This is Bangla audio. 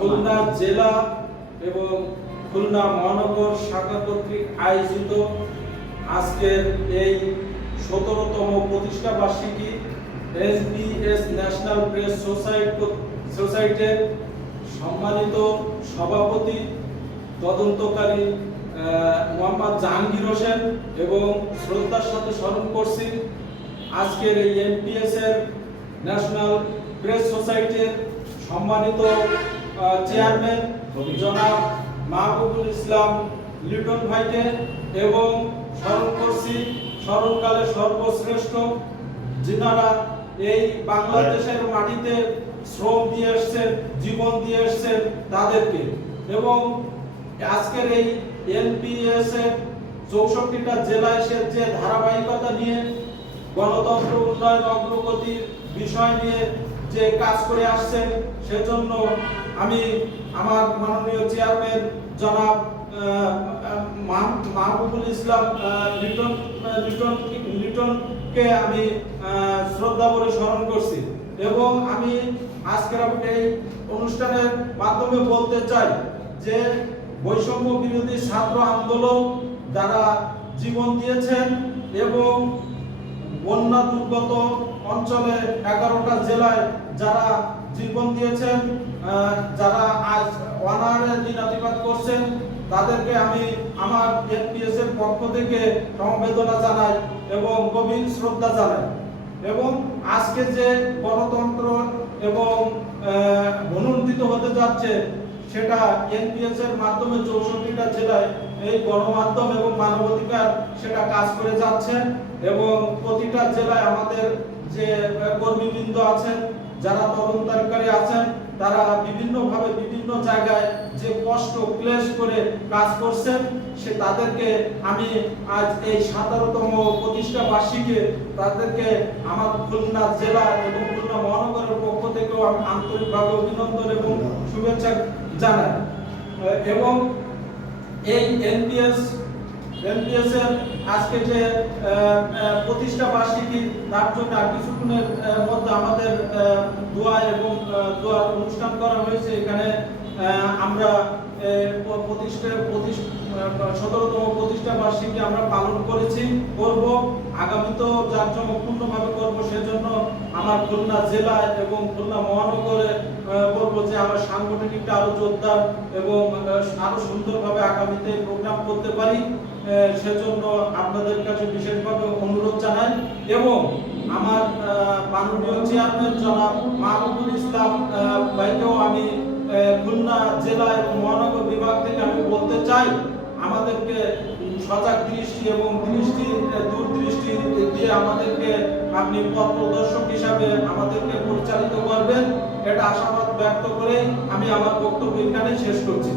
খুলনা জেলা এবং খুলনা মহানগর শাখা কর্তৃক আয়োজিত আজকের এই ১৭তম প্রতিষ্ঠা বার্ষিকী এসবিএস ন্যাশনাল প্রেস সোসাইটির সম্মানিত সভাপতি তদন্তকারী মোহাম্মদ জাহাঙ্গীর হোসেন এবং শ্রদ্ধার সাথে স্মরণ করছি আজকের এই এনপিএস এর ন্যাশনাল প্রেস সোসাইটির সম্মানিত চেয়ারম্যান জনাব মাহবুবুল ইসলাম লিটন ভাইকে এবং স্মরণ করছি স্মরণকালে সর্বশ্রেষ্ঠ যিনারা এই বাংলাদেশের মাটিতে শ্রম দিয়ে এসছেন, জীবন দিয়ে এসছেন তাদেরকে, এবং আজকের এই এনপিএস এর ৬৪টা জেলা এসে যে ধারাবাহিকতা নিয়ে গণতন্ত্র উন্নয়ন অগ্রগতির বিষয় নিয়ে যে কাজ করে আসছেন, সেজন্য আমি আমার মাননীয় চেয়ারম্যান জনাব মাহবুবুল ইসলাম লিটনকে আমি শ্রদ্ধা করে স্মরণ করছি। এবং আমি আজকের এই অনুষ্ঠানের মাধ্যমে বলতে চাই যে বৈষম্য বিরোধী ছাত্র আন্দোলন যারা জীবন দিয়েছেন এবং বন্যা দুর্গত অঞ্চলে 11টা জেলায় যারা জীবন দিয়েছেন, যারা আজ অনাহারে দিনাতিপাত করছেন, তাদেরকে আমি আমার এনপিএস এর পক্ষ থেকে সমবেদনা জানাই এবং গভীর শ্রদ্ধা জানাই। এবং আজকে যে গণতন্ত্র এবং অনুন্নত হতে যাচ্ছে সেটা এনপিএস এর মাধ্যমে ৬৪টা জেলায় এই গণমাধ্যম এবং মানবাধিকার সেটা কাজ করে যাচ্ছে এবং প্রতিটা জেলায় আমাদের যে কর্মীবৃন্দ আছেন, যারা তদন্তকারী আছেন, তারা বিভিন্নভাবে বিভিন্ন জায়গায় যে কষ্ট ক্লেশ করে কাজ করছেন, সে তাদেরকে আমি আজ এই ১৭তম প্রতিষ্ঠা বার্ষিকী তাদেরকে আমার খুলনা জেলা এবং খুলনা মহানগরের পক্ষ থেকেও আমি আন্তরিকভাবে অভিনন্দন এবং শুভেচ্ছা জানাই। এবং এই এনপিএস এর আজকে যে প্রতিষ্ঠা বার্ষিকী, তার জন্য কিছুক্ষণের মধ্যে আমাদের দোয়ার অনুষ্ঠান করা হয়েছে। এখানে আমরা ১৭তম প্রতিষ্ঠা বার্ষিকী আমরা পালন করেছি, করব, আগামীতেও জাঁকজমকপূর্ণভাবে করব। সেজন্য আমার খুলনা জেলা এবং খুলনা মহানগরে করব যে আমরা সাংগঠনিকটা আরো জোরদার এবং আরো সুন্দরভাবে আগামীতে প্রোগ্রাম করতে পারি। সেজন্য আপনাদের কাছে বিশেষভাবে অনুরোধ জানাই এবং আমার মাননীয় চেয়ারম্যান জনাব মাহবুবুল ইসলাম ভাইকেও আমি খুলনা জেলা এবং মহানগর বিভাগ থেকে আমি বলতে চাই, আমাদেরকে সজাগ দৃষ্টি এবং দূরদৃষ্টি দিয়ে আমাদেরকে আপনি পথ প্রদর্শক হিসাবে আমাদেরকে পরিচালিত করবেন, এটা আশাবাদ ব্যক্ত করে আমি আমার বক্তব্য এখানে শেষ করছি।